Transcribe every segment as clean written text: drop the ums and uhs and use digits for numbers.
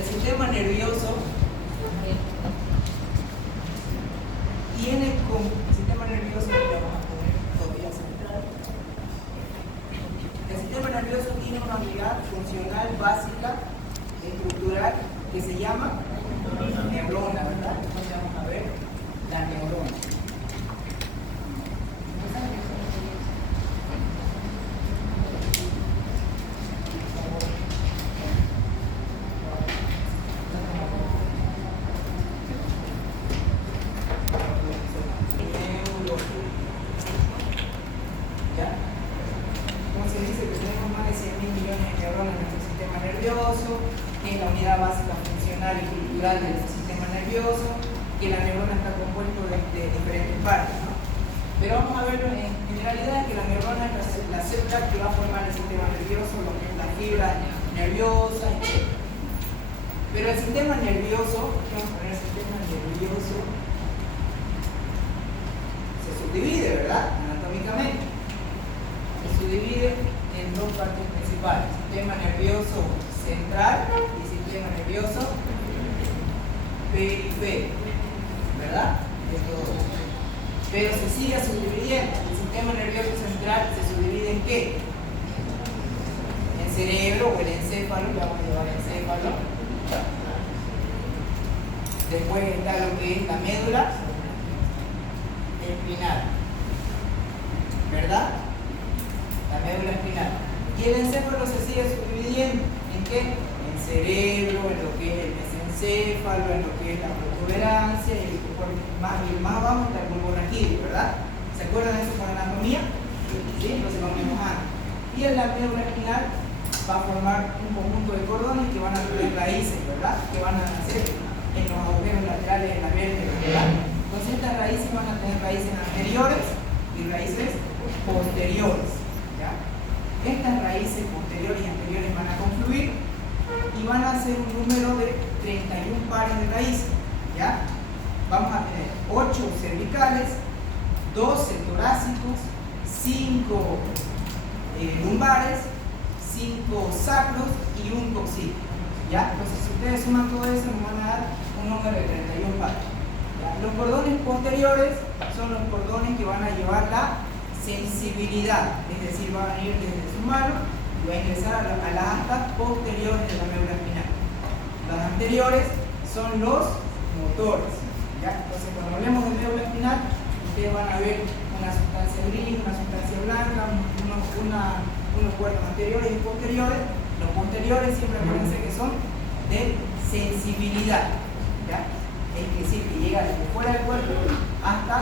el sistema nervioso tiene como sistema nervioso, vamos a poner todavía central. El sistema nervioso tiene una unidad funcional básica, estructural, que se llama neurona, ¿verdad? Entonces vamos a ver la neurona. Que es la unidad básica funcional y estructural del sistema nervioso, que la neurona está compuesta de diferentes partes, ¿no? Pero vamos a ver en generalidad que la neurona es la célula que va a formar el sistema nervioso, lo que es la fibra nerviosa, etc. Pero el sistema nervioso, vamos a poner el sistema nervioso, se subdivide, ¿verdad? Anatómicamente. Se subdivide en dos partes principales: sistema nervioso central y sistema nervioso periférico, ¿verdad? De todo. Pero se sigue subdividiendo. El sistema nervioso central se subdivide en ¿qué? En cerebro o el encéfalo, le vamos a llevar encéfalo. Después está lo que es la médula espinal, ¿verdad? La médula espinal. Y el encéfalo se sigue subdividiendo ¿en qué? En cerebro, en lo que es el mesencéfalo, en lo que es la protuberancia y más abajo está el bulbo raquídeo, ¿verdad? ¿Se acuerdan de eso con anatomía? Sí, entonces vamos a. Y en la médula espinal va a formar un conjunto de cordones que van a tener raíces, ¿verdad? Que van a nacer en los agujeros laterales de la vértebra, ¿verdad? Entonces estas raíces van a tener raíces anteriores y raíces posteriores, ¿ya? Estas raíces posteriores y anteriores van a confluir y van a hacer un número de 31 pares de raíces, ¿ya? Vamos a tener 8 cervicales, 12 torácicos, 5 lumbares, 5 sacros y un coxígeno, ¿ya? Entonces si ustedes suman todo eso nos van a dar un número de 31 pares, ¿ya? Los cordones posteriores son los cordones que van a llevar la sensibilidad, es decir, van a ir desde su mano y va a ingresar a las astas posteriores de la médula espinal. Las anteriores son los motores, ¿ya? Entonces cuando hablemos de médula espinal, ustedes van a ver una sustancia gris, una sustancia blanca, unos cuernos anteriores y posteriores. Los posteriores siempre acuérdense que son de sensibilidad, ¿ya? Es decir, que llega desde fuera del cuerpo hasta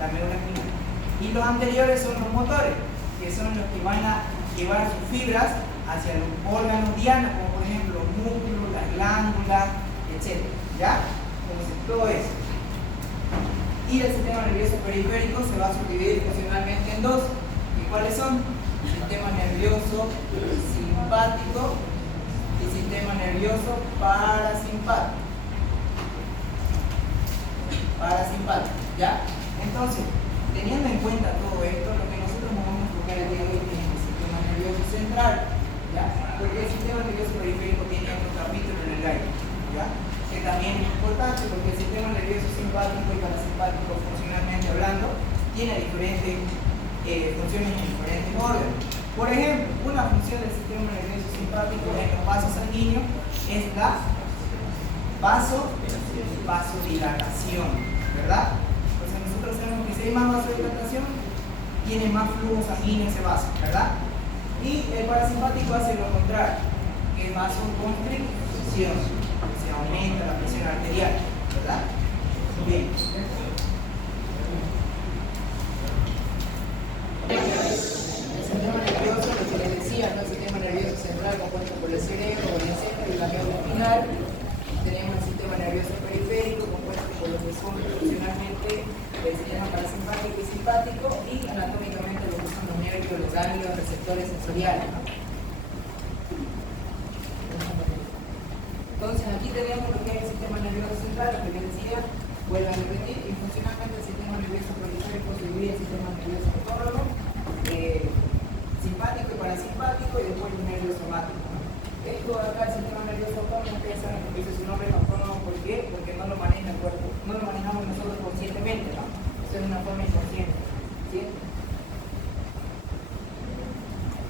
la médula espinal. Y los anteriores son los motores, que son los que van a llevar sus fibras hacia los órganos dianas, como por ejemplo los músculos, las glándulas, etc. ¿Ya? Entonces, todo eso. Y el sistema nervioso periférico se va a subdividir funcionalmente en dos. ¿Y cuáles son? Sistema nervioso simpático y sistema nervioso parasimpático. Parasimpático, ¿ya? Entonces, teniendo en cuenta todo esto, lo que nosotros nos vamos a enfocar el día de hoy es el sistema nervioso central, ¿ya? Porque el sistema nervioso periférico tiene otro capítulo en el aire, ¿ya? Que también es importante porque el sistema nervioso simpático y parasimpático, funcionalmente hablando, tiene diferentes funciones en diferentes órganos. Por ejemplo, una función del sistema nervioso simpático en los vasos sanguíneos es la vasodilatación, ¿verdad? Nosotros sabemos que si hay más vasodilatación, tiene más flujo sanguíneo ese vaso, ¿verdad? Y el parasimpático hace lo contrario, que es vasoconstricción, se aumenta la presión arterial, ¿verdad? Bien. El sistema nervioso, lo que les decía, ¿no? El sistema nervioso central compuesto por el cerebro, el encéfalo y la médula espinal. Tenemos el sistema nervioso periférico compuesto por lo que son funcionalmente el sistema parasimpático y simpático, y anatómicamente lo que son los nervios, los ganglios, receptores sensoriales, ¿no? Entonces aquí tenemos lo que es el sistema nervioso central, lo que les decía, vuelvo a repetir, y funcionalmente el sistema nervioso periférico se divide en sistema nervioso autónomo, simpático y parasimpático, y después el nervio somático. Esto acá, el sistema nervioso autónomo, ustedes saben que nombre autónomo. ¿Por qué? Porque no lo maneja el cuerpo, no lo manejamos nosotros conscientemente, ¿no? Eso es una forma inconsciente. ¿Sí?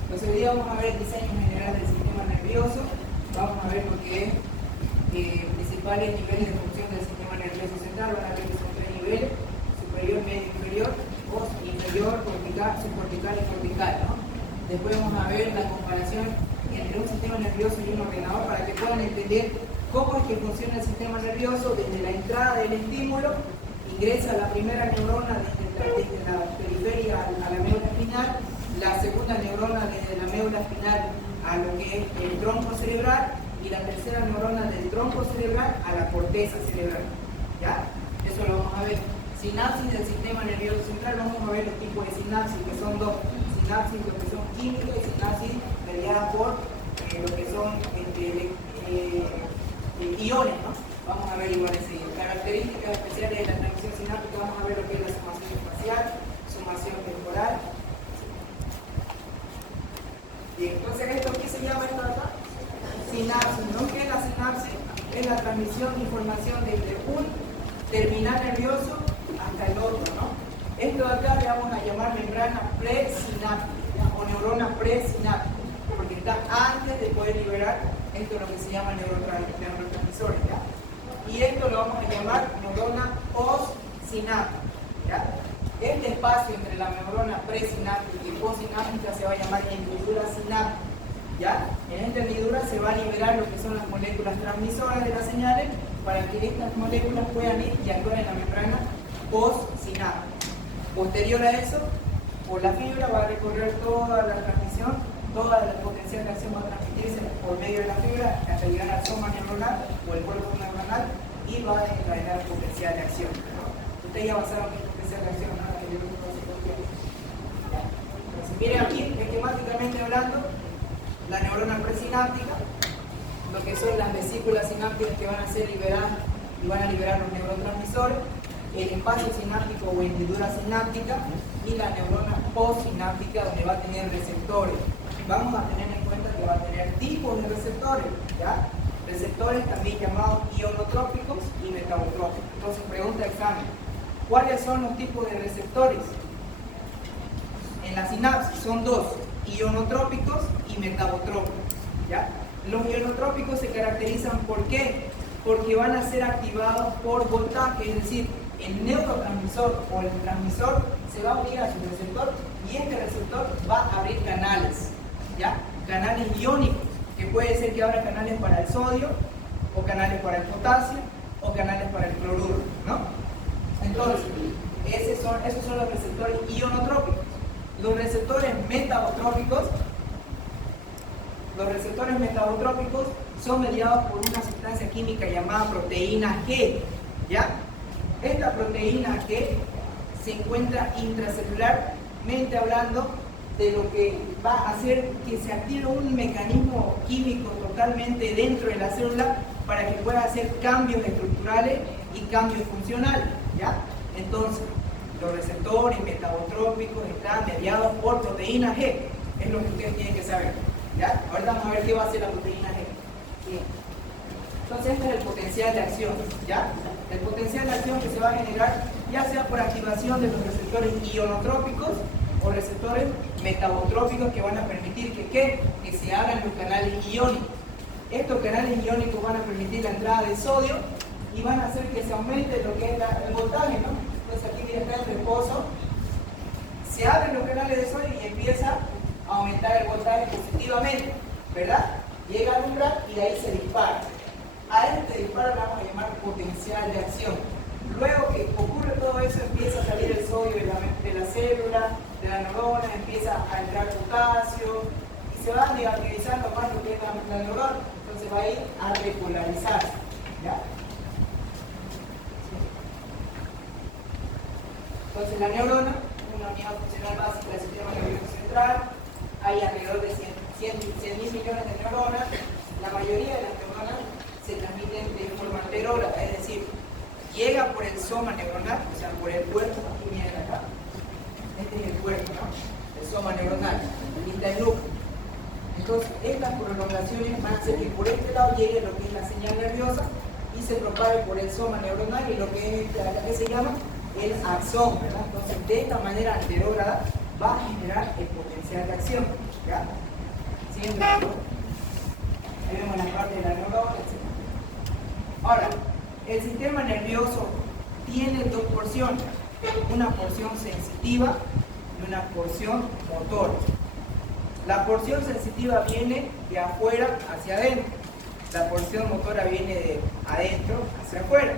Entonces hoy día vamos a ver el diseño general del sistema nervioso, vamos a ver lo que es principales niveles de función del sistema nervioso central. Van a ver que son 3 niveles: superior, medio, inferior, o inferior, cortical, subcortical y cortical, ¿no? Después vamos a ver la comparación entre un sistema nervioso y un ordenador para que puedan entender cómo es que funciona el sistema nervioso. Desde la entrada del estímulo ingresa la primera neurona desde la periferia a la médula espinal, la segunda neurona desde la médula espinal a lo que es el tronco cerebral, y la tercera neurona del tronco cerebral a la corteza cerebral. ¿Ya? Eso lo vamos a ver. Sinapsis del sistema nervioso central, vamos a ver los tipos de sinapsis, que son dos: sinapsis lo que son químicos y sinapsis mediadas por lo que son iones, ¿no? Vamos a ver igual enseguida. Características especiales de la transmisión sináptica, vamos a ver lo que es la sumación espacial, sumación temporal. Bien, entonces esto, ¿qué se llama esto de acá? Sinapsis, ¿no? ¿Qué es la sinapsis? Es la transmisión de información desde un terminal nervioso hasta el otro, ¿no? Esto de acá le vamos a llamar membrana presináptica o neurona presináptica, porque está antes de poder liberar esto, lo que se llama neurotransmisores, ¿ya? Y esto lo vamos a llamar neurona postsináptica, ¿ya? Este espacio entre la neurona presináptica y postsináptica se va a llamar hendidura sináptica, ¿ya? En esta hendidura se va a liberar lo que son las moléculas transmisoras de las señales para que estas moléculas puedan ir y actuar en la membrana postsináptica. Posterior a eso, por la fibra va a recorrer toda la transmisión, toda la potencial de acción va a transmitirse por medio de la fibra hasta llegar al soma neuronal o el cuerpo neuronal y va a encadenar potencial de acción, ¿no? Ustedes ya basaron en potencial de acción, nada que yo no sé por qué. Entonces, miren aquí, esquemáticamente hablando, la neurona presináptica, lo que son las vesículas sinápticas que van a ser liberadas y van a liberar los neurotransmisores, el espacio sináptico o hendidura sináptica y la neurona postsináptica, donde va a tener receptores. Vamos a tener en cuenta que va a tener tipos de receptores, ¿ya? Receptores también llamados ionotrópicos y metabotrópicos. Entonces, pregunta de examen: ¿cuáles son los tipos de receptores? En la sinapsis son dos: ionotrópicos y metabotrópicos, ¿ya? Los ionotrópicos se caracterizan ¿por qué? Porque van a ser activados por voltaje, es decir, el neurotransmisor o el transmisor se va a unir a su receptor y este receptor va a abrir canales, ¿ya? Canales iónicos, que puede ser que abra canales para el sodio, o canales para el potasio, o canales para el cloruro, ¿no? Entonces, esos son los receptores ionotrópicos. Los receptores metabotrópicos son mediados por una sustancia química llamada proteína G, ¿ya? Esta proteína G se encuentra intracelularmente hablando de lo que va a hacer que se active un mecanismo químico totalmente dentro de la célula para que pueda hacer cambios estructurales y cambios funcionales, ¿ya? Entonces, los receptores metabotrópicos están mediados por proteína G, es lo que ustedes tienen que saber, ¿ya? Ahorita vamos a ver qué va a hacer la proteína G. Bien. Entonces, este es el potencial de acción, ¿ya? El potencial de acción que se va a generar ya sea por activación de los receptores ionotrópicos o receptores metabotrópicos que van a permitir que se abran los canales iónicos. Estos canales iónicos van a permitir la entrada de sodio y van a hacer que se aumente lo que es el voltaje, ¿no? Entonces aquí viene el reposo, se abren los canales de sodio y empieza a aumentar el voltaje positivamente, ¿verdad? Llega al umbral y de ahí se dispara. A este disparo le vamos a llamar potencial de acción. Luego que ocurre todo eso, empieza a salir el sodio de la célula, de la neurona, empieza a entrar potasio y se va negativizando más lo que es la neurona. Entonces va a ir a repolarizarse, ¿ya? Entonces la neurona, una unidad funcional básica del sistema nervioso central, hay alrededor de 100.000 millones de neuronas. La mayoría de las neuronas se transmiten de forma anterógrada, es decir, llega por el soma neuronal, o sea, por el cuerpo, aquí viene acá, este es el cuerpo, ¿no? El soma neuronal, aquí está el núcleo. Entonces, estas prolongaciones van a hacer que por este lado llegue lo que es la señal nerviosa y se propague por el soma neuronal y lo que es acá que se llama el axón, ¿verdad? Entonces, de esta manera anterógrada va a generar el potencial de acción, ¿ya? Siguiente. Ahí vemos la parte de la neurona, etc. Ahora, el sistema nervioso tiene dos porciones, una porción sensitiva y una porción motora. La porción sensitiva viene de afuera hacia adentro, la porción motora viene de adentro hacia afuera.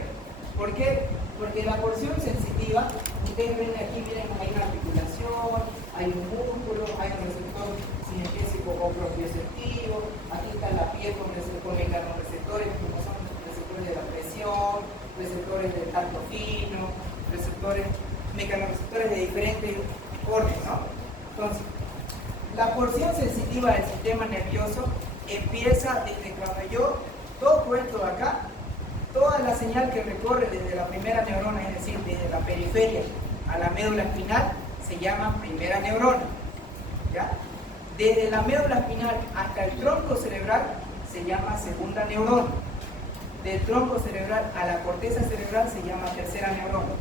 ¿Por qué? Porque la porción sensitiva, ustedes ven aquí, miren, hay una articulación, hay un músculo, hay un receptor sinestésico o propioceptivo, aquí está la piel con mecanorreceptores, como son receptores de la presión, receptores del tacto fino, mecanorreceptores de diferentes órdenes, ¿no? Entonces, la porción sensitiva del sistema nervioso empieza desde cuando yo toco esto de acá, toda la señal que recorre desde la primera neurona, es decir, desde la periferia a la médula espinal, se llama primera neurona, ¿ya? Desde la médula espinal hasta el tronco cerebral se llama segunda neurona. Del tronco cerebral a la corteza cerebral se llama tercera neurona.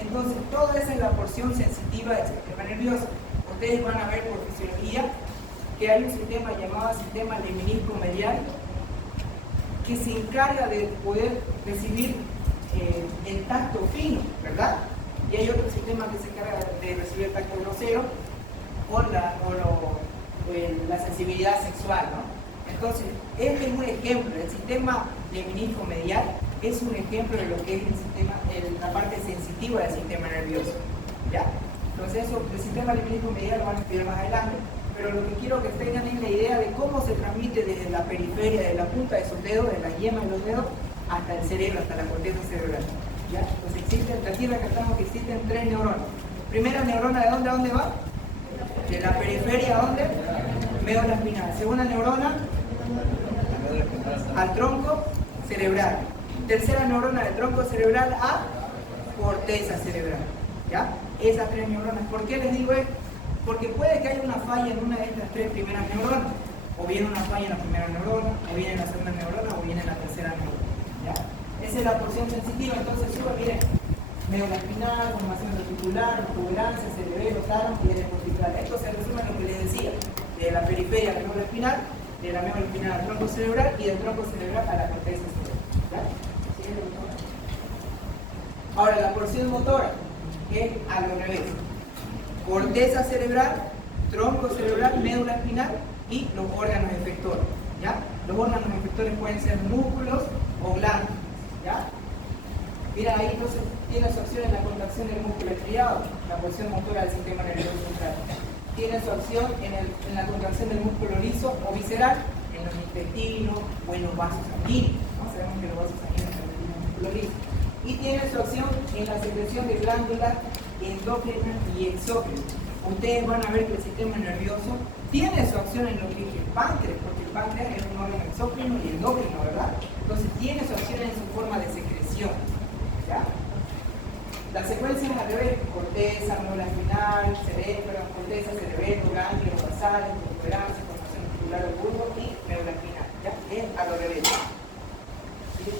Entonces, toda esa es la porción sensitiva del sistema nervioso. Ustedes van a ver por fisiología que hay un sistema llamado sistema lemnisco-medial que se encarga de poder recibir el tacto fino, ¿verdad? Y hay otro sistema que se encarga de recibir el tacto grosero o la sensibilidad sexual, ¿no? Entonces, este es un ejemplo. El sistema lemnisco-medial es un ejemplo de lo que es la parte sensitiva del sistema nervioso, ¿ya? Entonces, el sistema lemnisco-medial lo van a estudiar más adelante, pero lo que quiero que tengan es la idea de cómo se transmite desde la periferia, de la punta de sus dedos, de la yema de los dedos, hasta el cerebro, hasta la corteza cerebral, ¿ya? Entonces, aquí recalcamos que existen 3 neuronas. Primera neurona, ¿de dónde a dónde va? De la periferia, ¿a dónde? Médula espinal. Segunda neurona, al tronco cerebral. Tercera neurona del tronco cerebral a corteza cerebral, ¿ya? Esas 3 neuronas. ¿Por qué les digo esto? Porque puede que haya una falla en una de estas 3 primeras neuronas, o bien una falla en la primera neurona, o bien en la segunda neurona, o bien en la tercera neurona, ¿ya? Esa es la porción sensitiva. Entonces sube, miren, médula espinal, formación reticular, tubulancia, cerebelo, tálamo y área cortical. Esto se resume en lo que les decía, de la periferia a la médula espinal, de la médula espinal al tronco cerebral y del tronco cerebral a la corteza cerebral, ¿ya? Ahora, la porción motora es a lo revés. Corteza cerebral, tronco cerebral, médula espinal y los órganos efectores, ¿ya? Los órganos efectores pueden ser músculos o glándulas, ¿ya? Mira ahí, entonces tiene su acción en la contracción del músculo estriado, la porción motora del sistema nervioso central. Tiene su acción en la contracción del músculo liso o visceral, en los intestinos o en los vasos sanguíneos, ¿no? Sabemos que los vasos sanguíneos son el músculo liso. Y tiene su acción en la secreción de glándulas endócrinas y exócrinas. Ustedes van a ver que el sistema nervioso tiene su acción en lo que es el páncreas, porque el páncreas es un órgano exócrino y endócrino, ¿verdad? Entonces tiene su acción en su forma de secreción, ¿ya? La secuencia es al revés: corteza, médula espinal, cerebro, corteza, cerebelo, ganglios basales, protuberancia, formación reticular del bulbo y médula espinal, ¿ya? Es al revés. ¿Sí?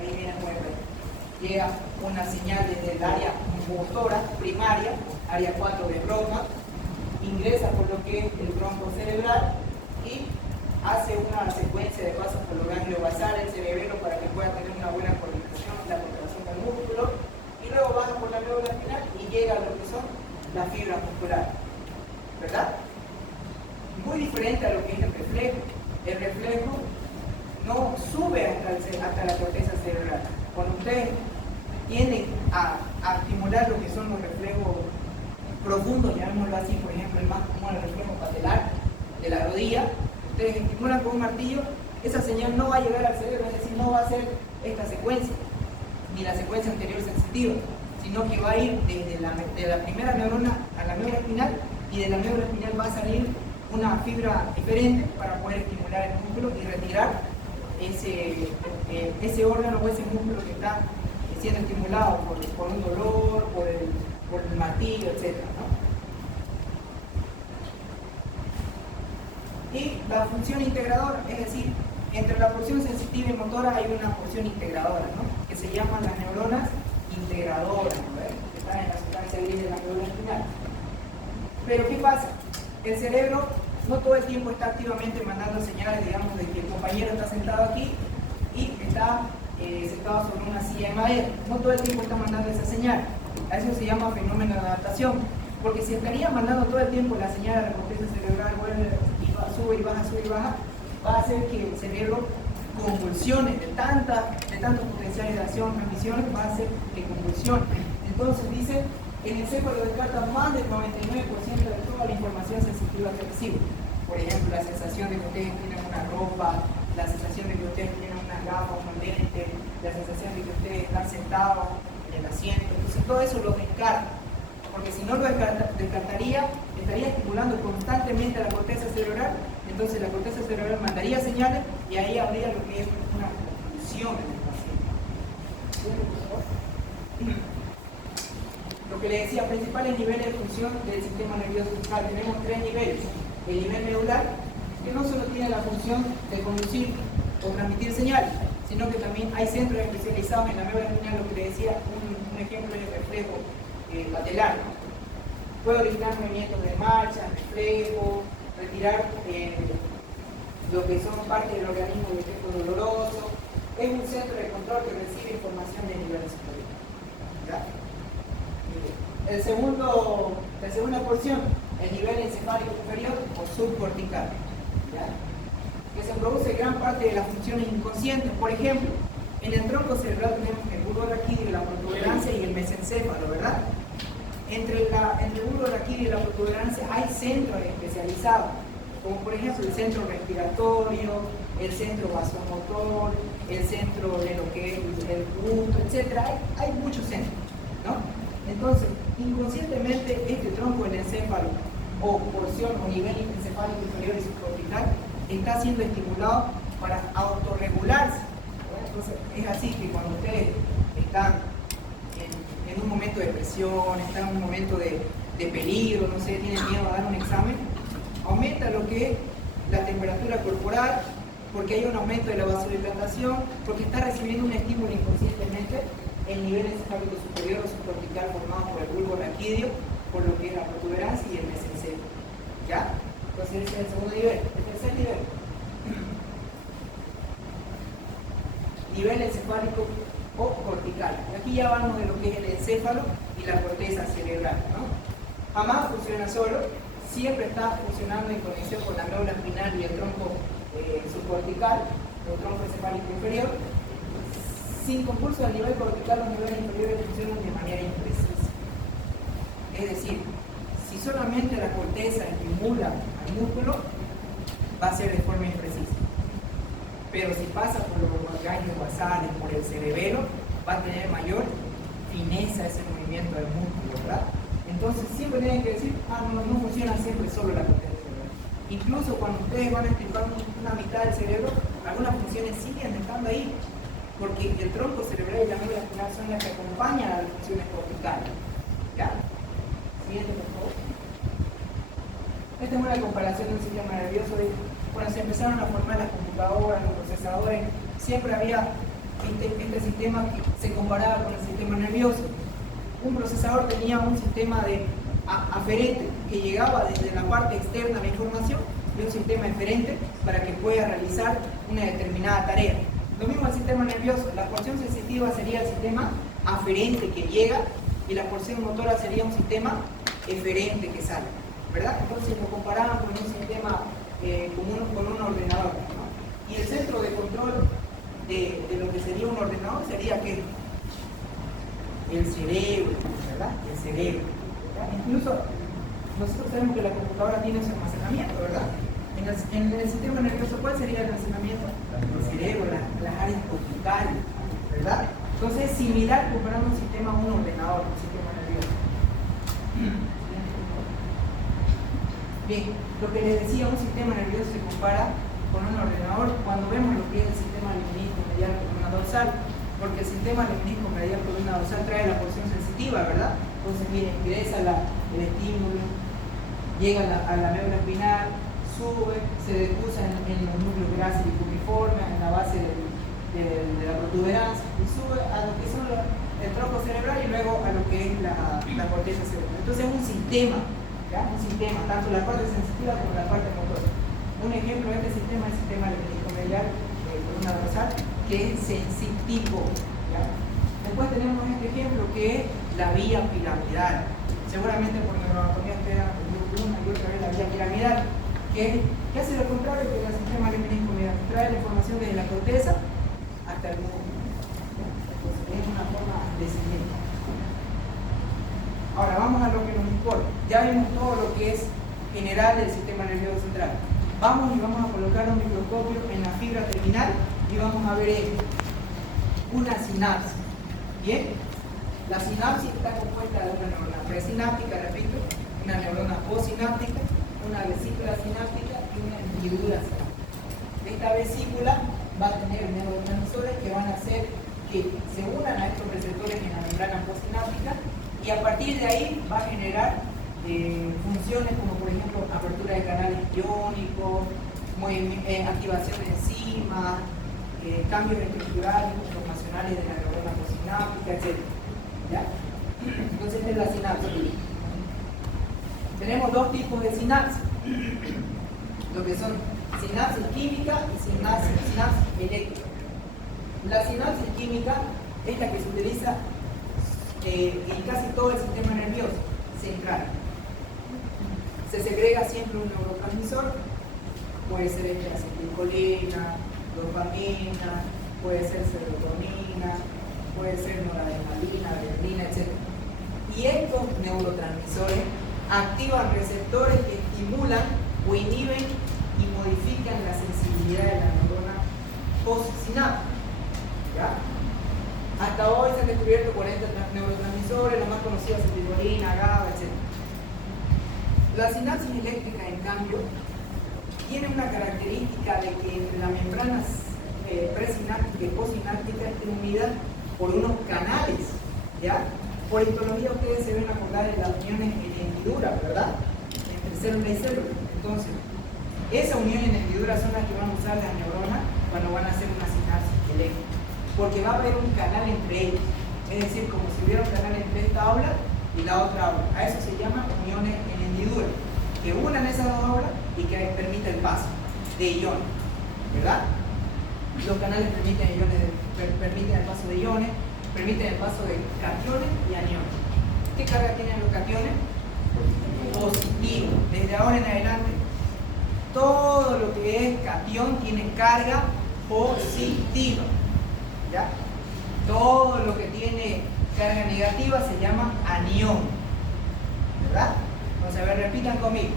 Ahí viene el juego. Llega una señal desde el área motora primaria, área 4 de Broca, ingresa por lo que es el tronco cerebral y hace una secuencia de pasos por los ganglios basales, el cerebelo, para que pueda tener una buena coordinación, la contracción del músculo, y luego baja por la médula espinal y llega a lo que son las fibras musculares, ¿verdad? Muy diferente a lo que es el reflejo. El reflejo no sube hasta la corteza cerebral. Cuando ustedes tienden a estimular lo que son los reflejos profundos, llamémoslo así, por ejemplo, el más común, el reflejo patelar de la rodilla, ustedes estimulan con un martillo, esa señal no va a llegar al cerebro, es decir, no va a ser esta secuencia, ni la secuencia anterior sensitiva, sino que va a ir de la primera neurona a la médula espinal, y de la médula espinal va a salir una fibra diferente para poder estimular el músculo y retirar ese órgano o ese músculo que está siendo estimulado por un dolor, por el martillo, etc., ¿no? Y la función integradora, es decir, entre la porción sensitiva y motora hay una porción integradora, ¿no? Que se llaman las neuronas integradoras, ¿no? Que están en la sustancia gris de la médula espinal. Pero ¿qué pasa? El cerebro no todo el tiempo está activamente mandando señales, digamos, de que el compañero está sentado aquí y está sentado sobre una silla de madera. No todo el tiempo está mandando esa señal. A eso se llama fenómeno de adaptación. Porque si estaría mandando todo el tiempo la señal a la corteza cerebral, sube y baja, va a hacer que el cerebro convulsione de tantos potenciales de acción, transmisiones, va a hacer que convulsione. Entonces dice, el encéfalo descarta más del 99% de toda la información sensitiva que recibe. Por ejemplo, la sensación de que ustedes tienen una ropa, la sensación de que ustedes tienen una gafa, un lente, la sensación de que ustedes están sentados en el asiento. Entonces todo eso lo descarta. Porque si no lo descartaría, estaría estimulando constantemente a la corteza cerebral, entonces la corteza cerebral mandaría señales y ahí habría lo que es una confusión en el paciente. Lo que le decía, principales niveles de función del sistema nervioso central. Tenemos 3 niveles. El nivel medular, que no solo tiene la función de conducir o transmitir señales, sino que también hay centros especializados en la médula espinal, lo que le decía, un ejemplo es el reflejo lateral, ¿no? Puede originar movimientos de marcha, reflejo, retirar lo que son parte del organismo de efecto doloroso. Es un centro de control que recibe información de niveles superiores. La segunda porción, el nivel encefálico inferior o subcortical, ¿ya? Que se produce gran parte de las funciones inconscientes. Por ejemplo, en el tronco cerebral tenemos el bulbo raquídeo, la protuberancia y el mesencéfalo, ¿verdad? Entre el bulbo raquídeo y la protuberancia hay centros especializados, como por ejemplo el centro respiratorio, el centro vasomotor, el centro de lo que es el gusto, etc. Hay muchos centros, ¿no? Entonces, inconscientemente este tronco del encéfalo o porción o nivel encefálico inferior y subcortical está siendo estimulado para autorregularse. Entonces, es así que cuando ustedes están en un momento de presión, están en un momento de peligro, no sé, tienen miedo a dar un examen, aumenta lo que es la temperatura corporal, porque hay un aumento de la vasodilatación, porque está recibiendo un estímulo inconscientemente, el nivel encefálico superior o subcortical formado por el bulbo raquídeo, por lo que es la protuberancia y el mesencéfalo. ¿Ya? Entonces ese es el segundo nivel. El tercer nivel. Nivel encefálico o cortical. Aquí ya vamos de lo que es el encéfalo y la corteza cerebral, ¿no? Jamás funciona solo, siempre está funcionando en conexión con la médula espinal y el tronco subcortical, el tronco encefálico inferior. Sin compulso al nivel cortical, los niveles inferiores funcionan de manera imprecisa. Es decir, si solamente la corteza estimula al músculo, va a ser de forma imprecisa. Pero si pasa por los ganglios basales, por el cerebelo, va a tener mayor fineza ese movimiento del músculo, ¿verdad? Entonces siempre tienen que decir, no funciona siempre solo la corteza cerebral. Incluso cuando ustedes van a extirpar una mitad del cerebro, algunas funciones siguen estando ahí, porque el tronco cerebral y la médula espinal son las que acompañan a las funciones corticales. ¿Ya? Siguiente, por favor. Esta es una comparación de un sistema nervioso. Cuando se empezaron a formar las computadoras, los procesadores, siempre había este sistema que se comparaba con el sistema nervioso. Un procesador tenía un sistema aferente que llegaba desde la parte externa de la información y un sistema eferente para que pueda realizar una determinada tarea. Lo mismo el sistema nervioso, la porción sensitiva sería el sistema aferente que llega y la porción motora sería un sistema eferente que sale, ¿verdad? Entonces lo comparaban con un sistema, con un ordenador, ¿no? Y el centro de control de lo que sería un ordenador sería ¿qué? El cerebro, ¿verdad? El cerebro, ¿verdad? Incluso nosotros sabemos que la computadora tiene su almacenamiento, ¿verdad? En el sistema nervioso, ¿cuál sería el almacenamiento? El cerebro, las áreas corticales, ¿verdad? Entonces es similar comparando un sistema a un ordenador, un sistema nervioso. Bien, lo que les decía, un sistema nervioso se compara con un ordenador cuando vemos lo que es el sistema luminisco medial columna dorsal, porque el sistema luminisco medial columna dorsal trae la porción sensitiva, ¿verdad? Entonces, miren, ingresa el estímulo, llega a la médula espinal, sube, se decusa en los núcleos gráciles uniformes, en la base de la protuberancia, y sube a lo que son el tronco cerebral y luego a lo que es la corteza cerebral. Entonces es un sistema, ¿ya? Un sistema, tanto la parte sensitiva como la parte motora. Un ejemplo de este sistema es el sistema del menisco medial, columna dorsal, que es sensitivo, ¿ya? Después tenemos este ejemplo que es la vía piramidal. Seguramente por neuroanatomía ustedes han aprendido una y otra vez la vía piramidal, que hace lo contrario que el sistema del menisco medial, trae la información desde la corteza hasta el músculo. Entonces es una forma descendente. Ahora vamos a lo que nos importa. Ya vimos todo lo que es general del sistema nervioso central. Vamos a colocar un microscopio en la fibra terminal y vamos a ver esto. Una sinapsis. ¿Bien? La sinapsis está compuesta de una neurona presináptica, repito, una neurona postsináptica, una vesícula sináptica y una hendidura sináptica. Esta vesícula va a tener neurotransmisores que van a hacer que se unan a estos receptores en la membrana postsináptica y a partir de ahí va a generar funciones como por ejemplo apertura de canales iónicos, activación de enzimas, cambios estructurales, informacionales de la neurona postsináptica, etc. ¿Ya? Entonces esta es la sinapsis. Tenemos dos tipos de sinapsis, lo que son sinapsis química y sinapsis eléctrica. La sinapsis química es la que se utiliza en casi todo el sistema nervioso central. Se segrega siempre un neurotransmisor, puede ser acetilcolina, dopamina, puede ser serotonina, puede ser noradrenalina, adrenalina, etc. Y estos neurotransmisores activan receptores que estimulan o inhiben y modifican la sensibilidad de la neurona postsináptica. ¿Ya? Hasta hoy se han descubierto 40 neurotransmisores, los más conocidos acetilcolina, GABA, etc. La sinapsis eléctrica, en cambio, tiene una característica de que entre las membranas presináptica y postsináptica estén unidas por unos canales, ¿ya? Por histología ustedes se ven acordar de las uniones en hendidura, ¿verdad? Entre célula y célula. Entonces, esa unión en hendidura son las que van a usar las neuronas cuando van a hacer una sinapsis eléctrica, porque va a haber un canal entre ellos, es decir, como si hubiera un canal entre esta aula y la otra aula. A eso se llama uniones en hendidura, que unan esas dos aulas y que permite el paso de iones, ¿verdad? Los canales permiten el paso de iones, permiten el paso de cationes y aniones. ¿Qué carga tienen los cationes? Positivo. Desde ahora en adelante, todo lo que es catión tiene carga positiva. ¿Ya? Todo lo que tiene carga negativa se llama anión. ¿Verdad? Entonces, a ver, repitan conmigo.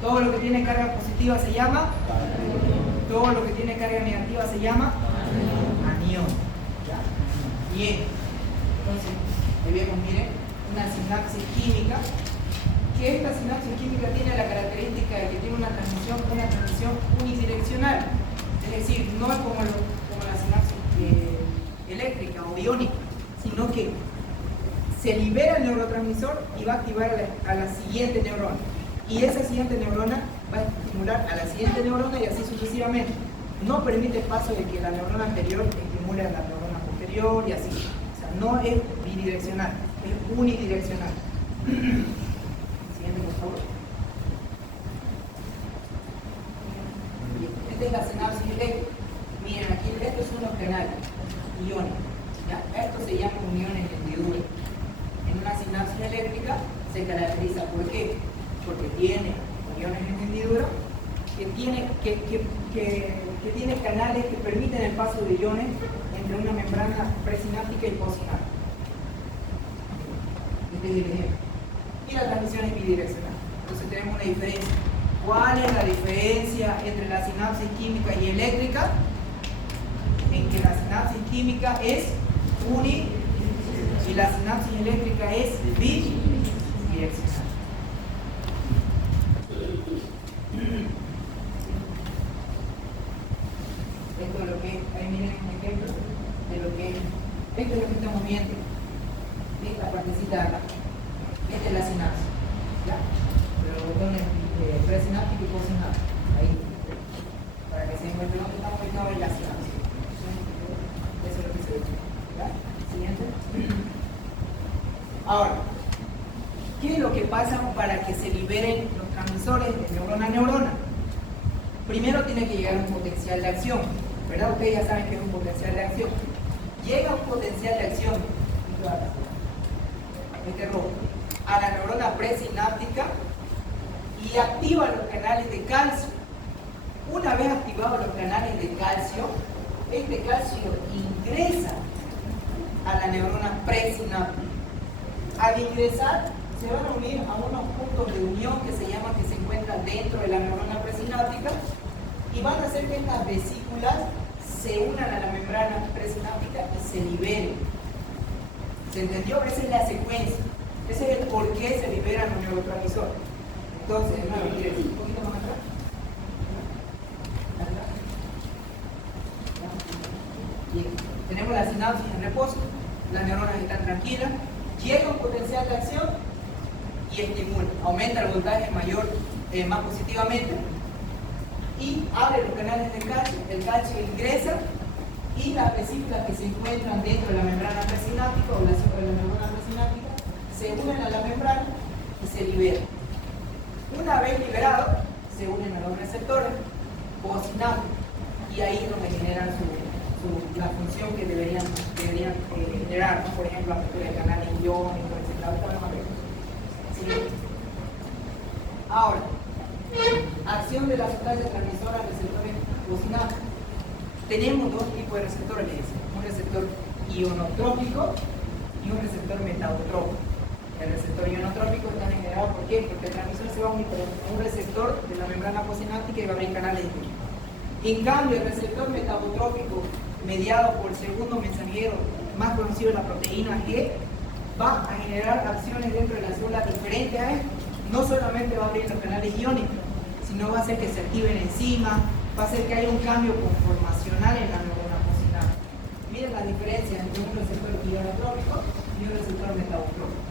Todo lo que tiene carga positiva se llama todo lo que tiene carga negativa se llama anión. ¿Ya? Bien. Entonces, ahí vemos, miren, una sinapsis química, que esta sinapsis química tiene la característica de que tiene una transmisión unidireccional. Es decir, no es como la sinapsis eléctrica o iónica, sino que se libera el neurotransmisor y va a activar a la siguiente neurona. Y esa siguiente neurona va a estimular a la siguiente neurona y así sucesivamente. No permite el paso de que la neurona anterior estimule a la neurona posterior y así. O sea, no es bidireccional, es unidireccional. Siguiente, por favor. Esta es la sinapsis eléctrica. Miren, aquí estos son los canales, iones. ¿Ya? Esto se llama uniones en hendidura. En una sinapsis eléctrica se caracteriza ¿por qué? Porque tiene uniones en hendidura que tiene canales que permiten el paso de iones entre una membrana presináptica y postsináptica. Este es el ejemplo. Y la transmisión es bidireccional. Entonces tenemos una diferencia. ¿Cuál es la diferencia entre la sinapsis química y eléctrica? En que la sinapsis química es uni y la sinapsis eléctrica es bidireccional. Esto es lo que, ahí miren un ejemplo de lo que es, esto es lo que estamos viendo, esta partecita de acá, esta es la sinapsis, ¿ya? Pero los botones presináptico y postsináptico, ahí Ahora, ¿qué es lo que pasa para que se liberen los transmisores de neurona a neurona? Primero tiene que llegar un potencial de acción, ¿verdad? Ustedes ya saben que es un potencial de acción. Llega un potencial de acción, este rojo, a la neurona presináptica y activa los canales de calcio. Una vez activados los canales de calcio, este calcio ingresa a la neurona presináptica. Al ingresar, se van a unir a unos puntos de unión que se llaman, que se encuentran dentro de la neurona presináptica y van a hacer que estas vesículas se unan a la membrana presináptica y se liberen. ¿Se entendió? Esa es la secuencia. Ese es el por qué se liberan los neurotransmisores. Entonces, de nuevo, miren, un poquito más atrás. Bien. Tenemos la sinapsis en reposo, las neuronas están tranquilas, llega un potencial de acción y estimula, aumenta el voltaje más positivamente y abre los canales de calcio, el calcio ingresa y las vesículas que se encuentran dentro de la membrana presináptica o la neurona presináptica se unen a la membrana y se liberan. Una vez liberados, se unen a los receptores postsinápticos y ahí es donde generan la función que deberían generar, ¿no? Por ejemplo, apertura de canales iónicos, etc. ¿Sí? Ahora, acción de la sustancia transmisora a receptores postsinápticos. Tenemos dos tipos de receptores, un receptor ionotrópico y un receptor metabotrópico. El receptor ionotrópico está generado, ¿por qué? Porque el transmisor se va a unir a un receptor de la membrana postsináptica y va a abrir canales de iónicos. En cambio, el receptor metabotrópico, mediado por el segundo mensajero, más conocido, la proteína G, va a generar acciones dentro de la célula diferentes a esto. No solamente va a abrir los canales iónicos, sino va a hacer que se activen enzimas, va a hacer que haya un cambio conformacional en la neurona postsináptica. Miren la diferencia entre un receptor ionotrópico y un receptor metabotrópico.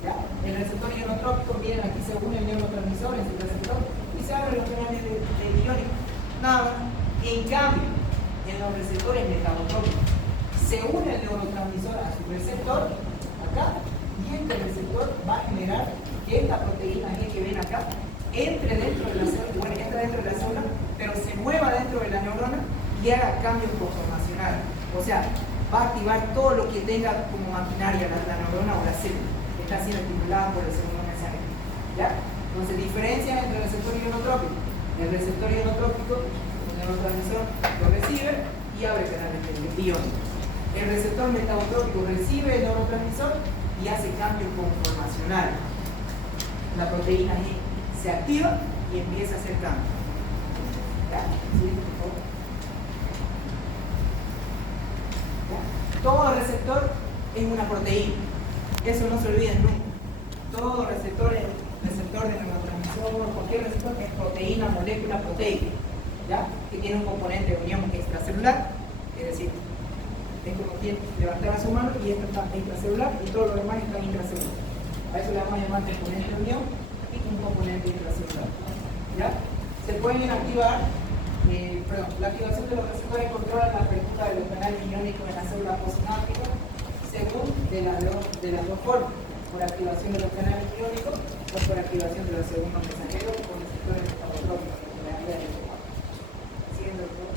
¿Ya? El receptor ionotrópico, miren, aquí se une el neurotransmisor en el receptor y se abren los canales de iónicos. Nada. En cambio, en los receptores metabotrópicos se une el neurotransmisor a su receptor acá y este receptor va a generar que esta proteína G que ven acá entre dentro de la célula, bueno, entra dentro de la célula, pero se mueva dentro de la neurona y haga cambios conformacionales. O sea, va a activar todo lo que tenga como maquinaria la neurona o la célula que está siendo estimulada por el segundo mensajero. ¿Ya? Entonces, diferencia entre el receptor ionotrópico. El receptor ionotrópico, el neurotransmisor lo recibe y abre canales iónicos. El receptor metabotrópico recibe el neurotransmisor y hace cambios conformacionales. La proteína G se activa y empieza a hacer cambios. ¿Ya? ¿Sí? Por favor. ¿Ya? Todo receptor es una proteína. Eso no se olviden nunca. Todo receptor es receptor de neurotransmisor, cualquier receptor es proteína, molécula proteica, ¿ya? Que tiene un componente de unión extracelular, es decir, es como levantar a su mano y esto está extracelular y todo lo demás está intracelular. A eso le vamos a llamar componente de unión y un componente intracelular. ¿Ya? Se pueden activar, la activación de los receptores controla la apertura de los canales iónicos en la célula postsináptica según de las dos formas, por activación de los canales iónicos o por activación de los segundos mensajeros con receptores metabotrópicos, como la guía del lenguaje. Siguiendo el juego.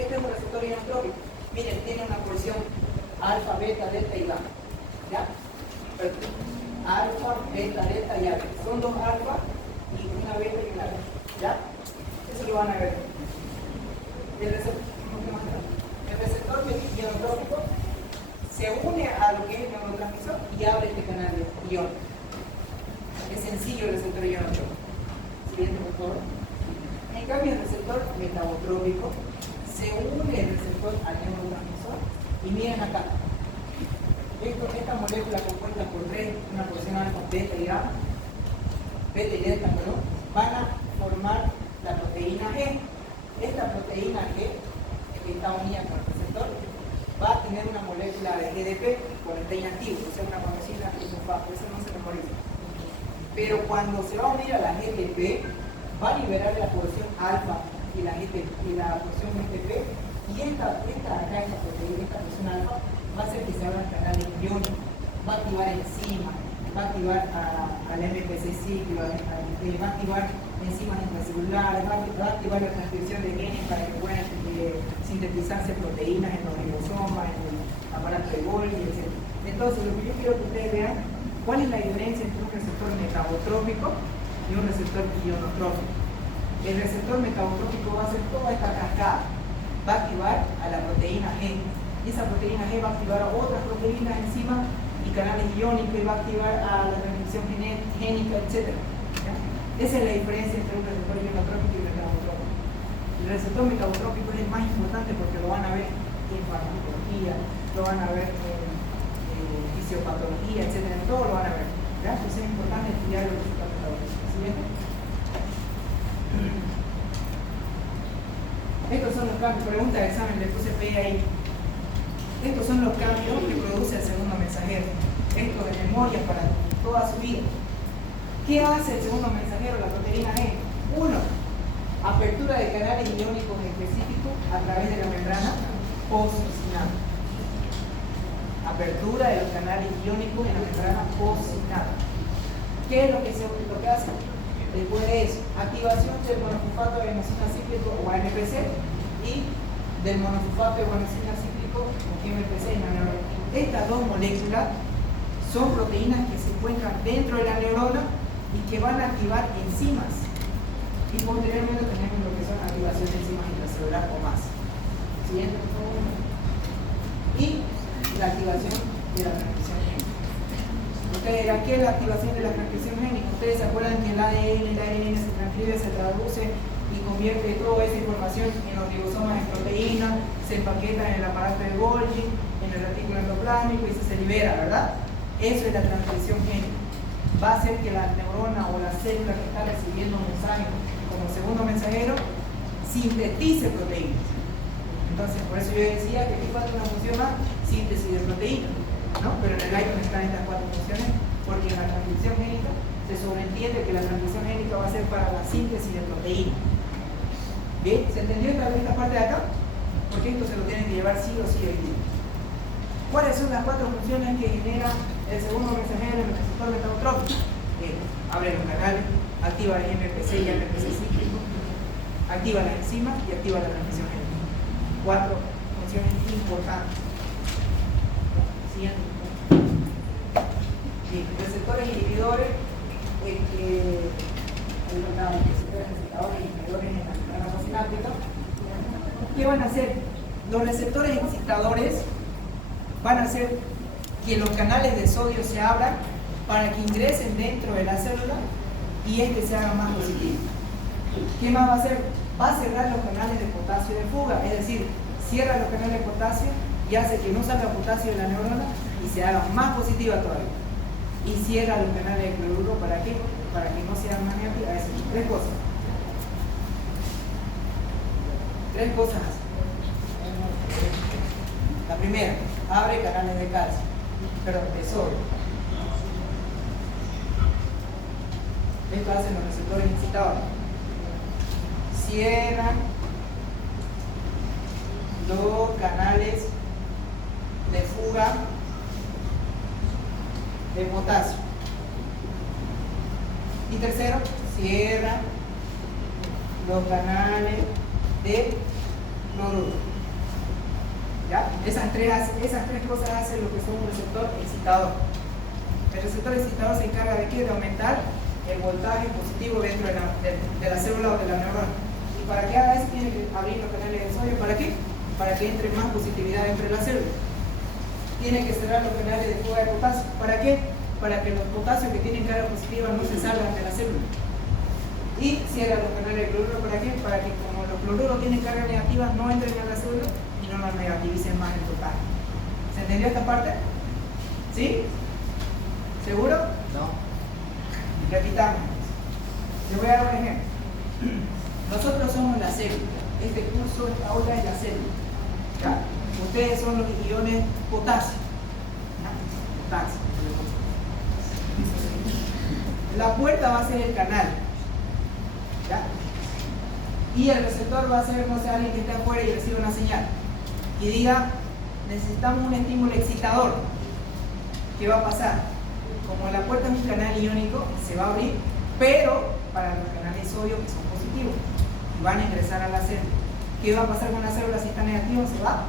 Este es un receptor ionotrópico. Miren, tiene una porción alfa, beta, delta y gamma. ¿Ya? Alfa, beta, delta y alfa. Son dos alfa y una beta y una delta. ¿Ya? Eso lo van a ver. El receptor ionotrópico se une a lo que es el neurotransmisor y abre este canal de ion. Es sencillo el receptor ionotrópico. Siguiente, por favor. En cambio, el receptor metabotrópico se une el receptor al neurotransmisor y miren acá. Esta molécula compuesta por tres, una porción alfa, beta y gamma, beta y delta, perdón, van a formar la proteína G. Esta proteína G, que está unida con el receptor, va a tener una molécula de GDP con está inactivo, o sea, una conocida isofá, por eso no se memoriza. Pero cuando se va a unir a la GDP, va a liberar la porción alfa y la porción GDP, y esta proteína, esta porción alfa, va a hacer que se abran canales iónicos. va a activar enzimas, va a activar al MPC ciclo, va a activar enzimas intracelulares, va a activar la transcripción de genes para que puedan sintetizarse proteínas en los ribosomas, en el aparato de Golgi, etc. Entonces, lo que yo quiero que ustedes vean, ¿cuál es la diferencia entre un receptor metabotrópico y un receptor ionotrópico? El receptor metabotrópico va a hacer toda esta cascada, va a activar a la proteína G, y esa proteína G va a activar a otras proteínas encima y canales iónicos, y va a activar a la transcripción génica, etc. ¿Ya? Esa es la diferencia entre un receptor ionotrópico y un metabotrópico. El receptor metabotrópico es el más importante porque lo van a ver en farmacología, lo van a ver en fisiopatología, etc. En todo lo van a ver. ¿Ya? Entonces es importante estudiar el receptor metabotrópico. ¿Siguiente? Estos son los cambios, pregunta de examen, le puse P ahí. Estos son los cambios que produce el segundo mensajero. Esto de memoria para toda su vida. ¿Qué hace el segundo mensajero, la proteína E? 1. Apertura de canales iónicos específicos a través de la membrana possinada. Apertura de los canales iónicos en la membrana possinada. ¿Qué es lo que hace? Después de eso, activación del monofosfato de adenosina cíclico o ANPC y del monofosfato de adenosina cíclico o MPC en la neurona. Estas dos moléculas son proteínas que se encuentran dentro de la neurona y que van a activar enzimas. Y posteriormente tenemos lo que son activación de enzimas intracelular o más. Siguiente, por favor. Y la activación de la transcripción génica. Ustedes dirán, ¿qué es la activación de la transcripción génica? Ustedes se acuerdan que el ADN se transcribe, se traduce y convierte toda esa información en los ribosomas en proteína, se empaqueta en el aparato de Golgi, en el retículo endoplásmico y se libera, ¿verdad? Eso es la transcripción génica. Va a hacer que la neurona o la célula que está recibiendo mensajes como segundo mensajero sintetice proteínas. Entonces, por eso yo decía que aquí falta una función más, síntesis de proteínas, ¿no? Pero en el iPhone están estas 4 funciones, porque en la transcripción génica se sobreentiende que la transcripción génica va a ser para la síntesis de proteínas. ¿Bien? ¿Se entendió esta parte de acá? Porque esto se lo tienen que llevar sí o sí el día. ¿Cuáles son las 4 funciones que genera el segundo mensajero en el receptor metabotrópico? Abre los canales, activa el MPC y el MPC cíclico, activa las enzimas y activa la transcripción génica. 4 funciones importantes. Siguiente. Bien, receptores inhibidores, ¿qué van a hacer? Los receptores excitadores van a hacer que los canales de sodio se abran para que ingresen dentro de la célula y este se haga más positivo. ¿Qué más va a hacer? Va a cerrar los canales de potasio de fuga, es decir, cierra los canales de potasio y hace que no salga potasio de la neurona y se haga más positiva todavía. Y cierra los canales de cloruro, ¿para qué? Para que no sean más negativas. 3 cosas. 3 cosas hace. La primera, abre canales de calcio, perdón, de sodio. Esto hacen los receptores excitadores. Cierran los canales de fuga de potasio. Y tercero, cierra los canales de cloruro. ¿Ya? Esas tres cosas hacen lo que son un receptor excitador. El receptor excitador se encarga de qué? De aumentar el voltaje positivo dentro de la célula o de la neurona. Y para que haga eso tiene que abrir los canales de sodio. ¿Para qué? Para que entre más positividad dentro de la célula. Tiene que cerrar los canales de fuga de potasio. ¿Para qué? Para que los potasios que tienen carga positiva no se salgan de la célula. Y cierra los canales de cloruro. ¿Para qué? Para que como los cloruros tienen carga negativa no entren a la célula y no nos negativicen más el voltaje. ¿Se entendió esta parte? ¿Sí? ¿Seguro? No. Repitamos. Les voy a dar un ejemplo. Nosotros somos la célula. Este curso, esta aula es la célula. ¿Ya? Ustedes son los iones potasio. ¿Ya? Potasio. La puerta va a ser el canal. ¿Ya? Y el receptor va a ser, no sé, alguien que esté afuera y reciba una señal. Y diga, necesitamos un estímulo excitador. ¿qué va a pasar? Como la puerta es un canal iónico, se va a abrir, pero para los canales de sodio que son positivos, y van a ingresar a la célula. ¿Qué va a pasar con la célula si está negativa? Se va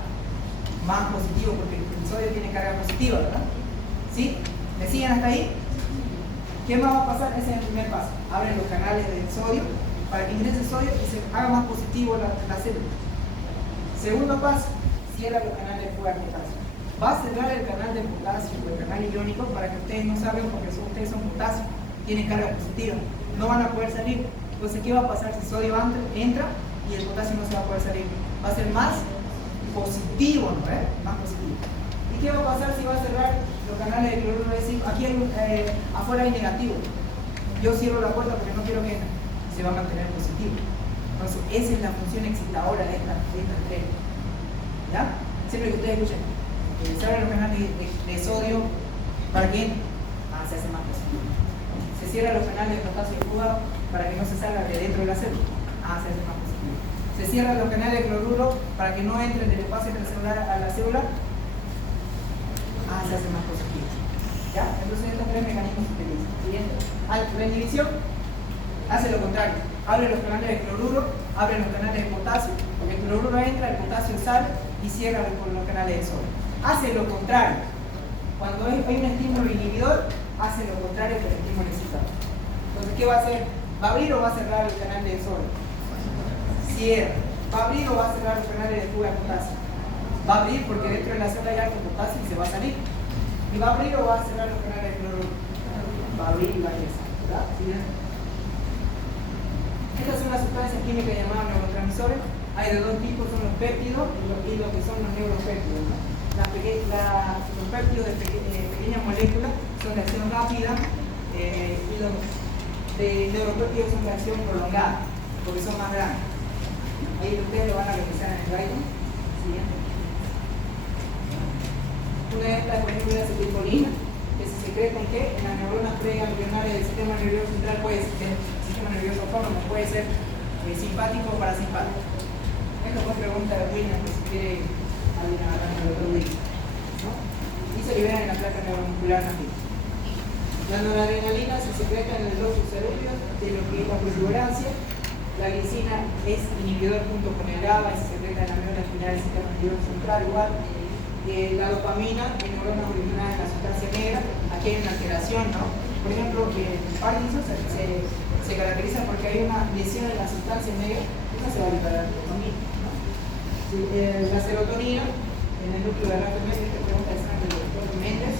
más positivo, porque el sodio tiene carga positiva, ¿verdad? ¿Sí? ¿Me siguen hasta ahí? ¿Qué más va a pasar? Ese es el primer paso. Abren los canales de sodio para que ingrese sodio y se haga más positivo la célula. Segundo paso, cierra los canales de fuga de potasio. Va a cerrar el canal de potasio o el canal iónico para que ustedes no salgan, porque ustedes son potasio, tienen carga positiva, no van a poder salir. Entonces, ¿qué va a pasar si sodio entra y el potasio no se va a poder salir? Va a ser más positivo, ¿no? Más positivo. ¿Y qué va a pasar si va a cerrar los canales de cloruro de zinc? Aquí afuera hay negativo. Yo cierro la puerta porque no quiero que entre. Se va a mantener positivo. Entonces, esa es la función excitadora de esta entrega. ¿Ya? Siempre que ustedes escuchen, se abren los canales de sodio para que se hace más positivo. Se cierran los canales de potasio de fuga para que no se salga de dentro de la célula. Se hace más positivo. Se cierran los canales de cloruro para que no entren del espacio intracelular a la célula. Se hace más positivo. ¿Ya? Entonces estos tres mecanismos se utilizan. Siguiente. La inhibición hace lo contrario. Abre los canales de cloruro, abre los canales de potasio, porque el cloruro entra, el potasio sale y cierra con los canales de sodio. Hace lo contrario. Cuando hay un estímulo inhibidor, hace lo contrario que el estímulo excitador. Entonces, ¿qué va a hacer? ¿Va a abrir o va a cerrar el canal de sodio? Cierra. ¿Va a abrir o va a cerrar los canales de fuga de potasio? Va a abrir porque dentro de la célula hay alto potasio y se va a salir. ¿Y va a abrir o va a cerrar los canales de cloruro? Va a abrir y va a ingresar, ¿verdad? ¿Sí? Estas son las sustancias químicas llamadas neurotransmisores. Hay de dos tipos, son los péptidos y lo que son los neuropéptidos, ¿no? Los péptidos de pequeñas moléculas son de acción rápida y los de neuropéptidos son de acción prolongada, porque son más grandes. Ahí ustedes lo van a revisar en el slide. Siguiente. Una de estas, por ejemplo, es la acetilcolina, que se secreta en qué? En las neuronas preganglionarias del sistema nervioso central, puede ser sistema nervioso autónomo, puede ser simpático o parasimpático. Esta fue pregunta de William, que si quiere alguien agarrar el otro día, ¿no? Y se liberan en la placa neuromuscular nativa. La noradrenalina se secreta en el lóbulo cerúleo de lo que es la protuberancia. La glicina es inhibidor junto con el GABA y se secreta en la neurona espinal del sistema nervioso central igual. La dopamina en neuronas originales de la sustancia negra. Aquí hay una alteración, ¿no? Por ejemplo, el Parkinson se caracteriza porque hay una lesión en la sustancia negra, no se va a liberar la dopamina, ¿no? La serotonina en el núcleo de Rafael Medio, esta pregunta es del doctor Méndez,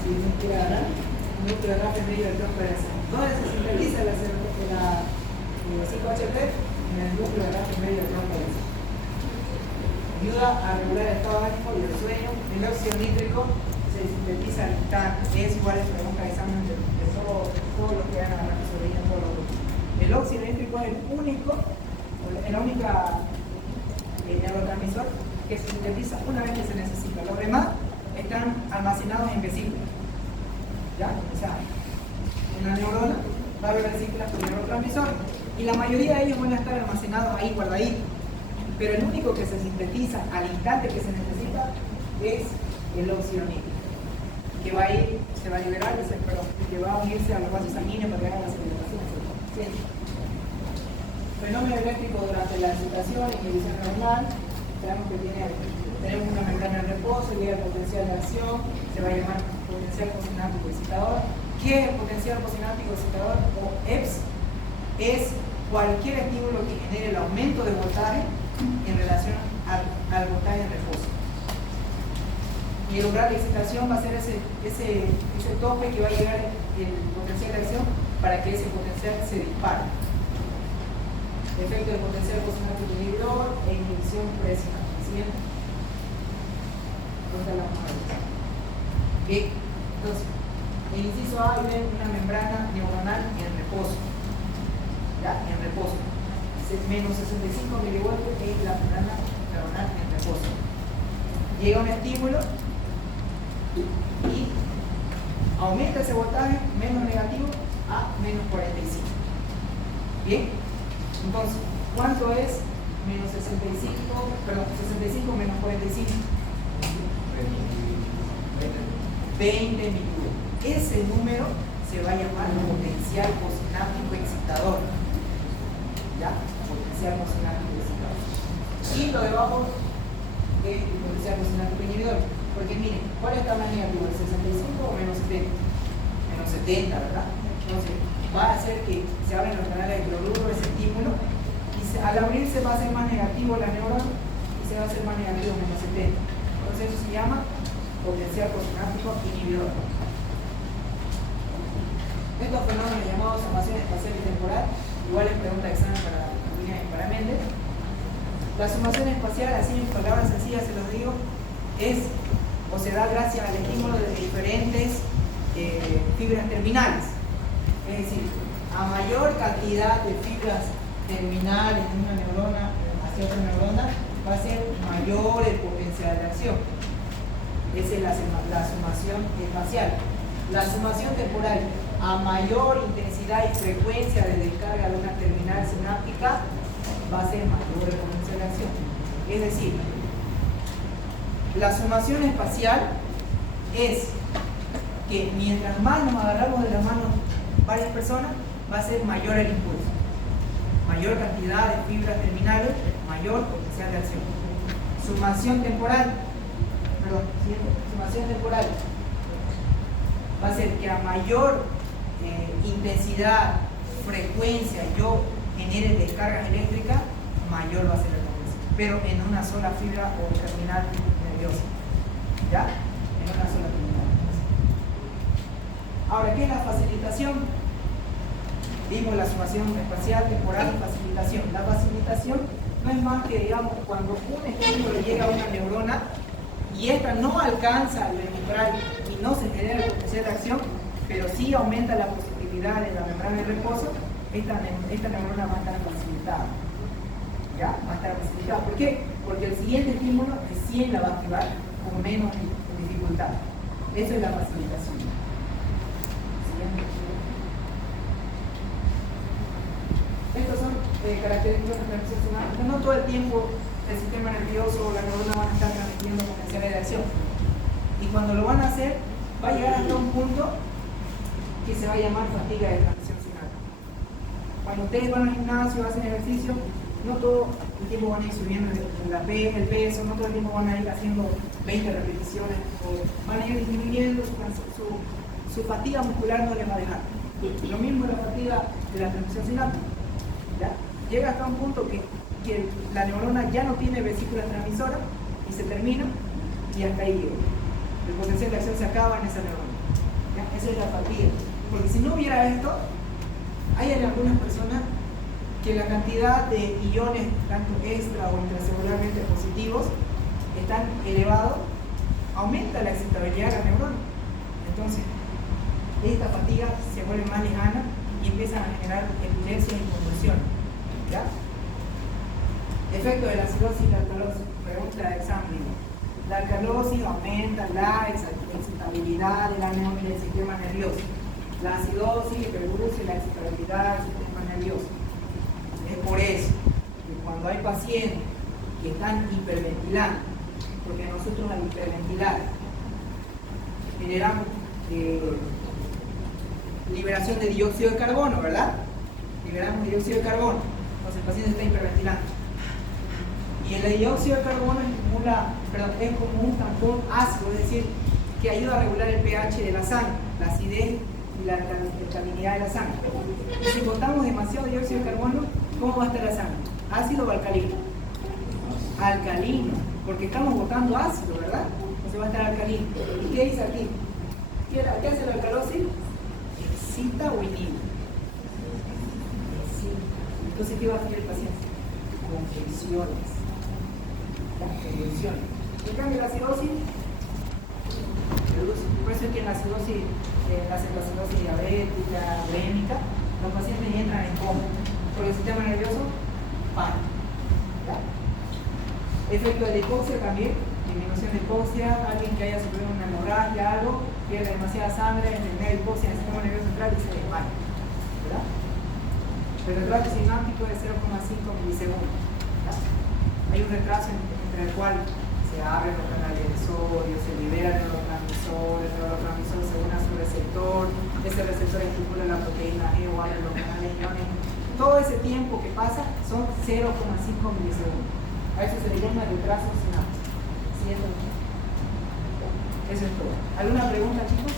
si no quiere agarrar, el núcleo de Rafael Medio del tronco de la sangre. ¿Dónde se sintetiza la 5-HT? En el núcleo de Rafael Medio del tronco de la sangre. Ayuda a regular el estado anímico y el sueño. El óxido nítrico se sintetiza al instante. Es igual a pregunta de examen de todo lo que hagan a la gasolina, todos los grupos. El óxido nítrico es la única neurotransmisor que se sintetiza una vez que se necesita. Los demás están almacenados en vesículas. ¿Ya? O sea, en la neurona va a haber vesículas con neurotransmisores y la mayoría de ellos van a estar almacenados ahí guardaditos. Pero el único que se sintetiza al instante que se necesita es el óxido nítrico, que va a ir, se va a liberar, que va a unirse a los vasos sanguíneos para que hagan la circulación, etc. ¿Sí? Fenómeno eléctrico durante la excitación, inhibición neuronal. Sabemos que tenemos una membrana de reposo, llega el potencial de acción, se va a llamar potencial posináptico excitador. ¿Qué es el potencial posináptico excitador o EPS? Es cualquier estímulo que genere el aumento de voltaje en relación al voltaje en reposo. Y el umbral de excitación va a ser ese tope que va a llegar el potencial de acción para que ese potencial se dispare. Efecto del potencial posináptico inhibidor e inhibición presináptica. ¿Siguiente? Bien, entonces, el inciso A viene una membrana neuronal en reposo. ¿Ya? En reposo. Menos 65 milivoltios es la membrana neuronal en reposo. Llega un estímulo y aumenta ese voltaje menos negativo a menos 45. Bien, entonces, ¿cuánto es menos 65 menos 45? 20. 20 millivolts. Ese número se va a llamar potencial postsináptico excitador. ¿Ya? Potencial postsináptico excitador. Y lo debajo es el potencial postsináptico inhibidor. Porque miren, ¿cuál está más negativo? ¿El 65 o menos 70? Menos 70, ¿verdad? Entonces, va a hacer que se abran los canales de cloruro, ese estímulo, y al abrirse va a ser más negativo la neurona y se va a hacer más negativo menos 70. Entonces, eso se llama potencial postsináptico inhibidor. Estos fenómenos llamados sumación espacial y temporal, igual es pregunta de examen para Méndez. La sumación espacial, así en palabras sencillas se los digo, es o se da gracias al estímulo de diferentes fibras terminales. Es decir, a mayor cantidad de fibras terminales de una neurona hacia otra neurona, va a ser mayor el potencial de acción. Esa es la sumación espacial. La sumación temporal, a mayor intensidad y frecuencia de descarga de una terminal sináptica, va a ser mayor el potencial de acción. Es decir, la sumación espacial es que mientras más nos agarramos de las manos varias personas, va a ser mayor el impulso. Mayor cantidad de fibras terminales, mayor potencial de acción. Sumación temporal va a ser que a mayor intensidad, frecuencia, yo genere descargas eléctricas, mayor va a ser el potencial. Pero en una sola fibra o terminal nerviosa. ¿Ya? En una sola terminal nerviosa. Ahora, ¿qué es la facilitación? Vimos la sumación espacial, temporal y facilitación. La facilitación no es más que, digamos, cuando un estímulo llega a una neurona y esta no alcanza el umbral y no se genera el potencial de acción, pero sí aumenta la positividad de la membrana de reposo, esta neurona va a estar facilitada. ¿Ya? Va a estar facilitada. ¿Por qué? Porque el siguiente estímulo recién la va a activar con menos dificultad. Eso es la facilitación. Estos son características de la transmisión sináptica. No todo el tiempo el sistema nervioso o la neurona van a estar transmitiendo potenciales de acción. Y cuando lo van a hacer, va a llegar hasta un punto que se va a llamar fatiga de transmisión sináptica. Cuando ustedes van al gimnasio, hacen ejercicio, no todo el tiempo van a ir subiendo el peso, no todo el tiempo van a ir haciendo 20 repeticiones, o van a ir disminuyendo su fatiga muscular, no les va a dejar. Lo mismo la fatiga de la transmisión sináptica. ¿Ya? Llega hasta un punto que la neurona ya no tiene vesícula transmisora y se termina, y hasta ahí llega. El potencial de acción se acaba en esa neurona. ¿Ya? Esa es la fatiga. Porque si no hubiera esto, hay en algunas personas que la cantidad de iones, tanto extra o intracelularmente positivos, están elevados, aumenta la excitabilidad de la neurona. Entonces, esta fatiga se vuelve más lejana y empiezan a generar epilepsia y convulsiones. ¿Ya? Efecto de la acidosis y la alcalosis. Pregunta de examen. La alcalosis aumenta la excitabilidad del sistema nervioso. La acidosis reduce la excitabilidad del sistema nervioso. Es por eso que cuando hay pacientes que están hiperventilando, porque nosotros al hiperventilar generamos liberación de dióxido de carbono, ¿verdad? Liberamos dióxido de carbono, entonces el paciente está hiperventilando. Y el dióxido de carbono es como un tampón ácido, es decir, que ayuda a regular el pH de la sangre, la acidez y la alcalinidad de la sangre. Y si botamos demasiado dióxido de carbono, ¿cómo va a estar la sangre? ¿Ácido o alcalino? Alcalino, porque estamos botando ácido, ¿verdad? Entonces va a estar alcalino. ¿Y qué dice aquí? ¿Qué hace la alcalosis? Excita o inhibe. Entonces, ¿qué va a hacer el paciente? Convulsiones. Convulsiones. En cambio, la acidosis, por eso es que en la acidosis, la acidosis diabética, urémica, los pacientes entran en coma, porque el sistema nervioso para. ¿Ya? Efecto de la hipoxia también, disminución de hipoxia, alguien que haya sufrido una hemorragia, algo, pierde demasiada sangre, en el hipoxia en el sistema nervioso central y se desmaya. ¿Verdad? El retraso sináptico es 0,5 milisegundos. ¿Ya? Hay un retraso entre el cual se abren los canales de sodio, se liberan los neurotransmisores, ese receptor estimula la proteína G o abre los canales iones. Todo ese tiempo que pasa son 0,5 milisegundos. A eso se le llama retraso sináptico. ¿Sí? Eso es todo. ¿Alguna pregunta, chicos?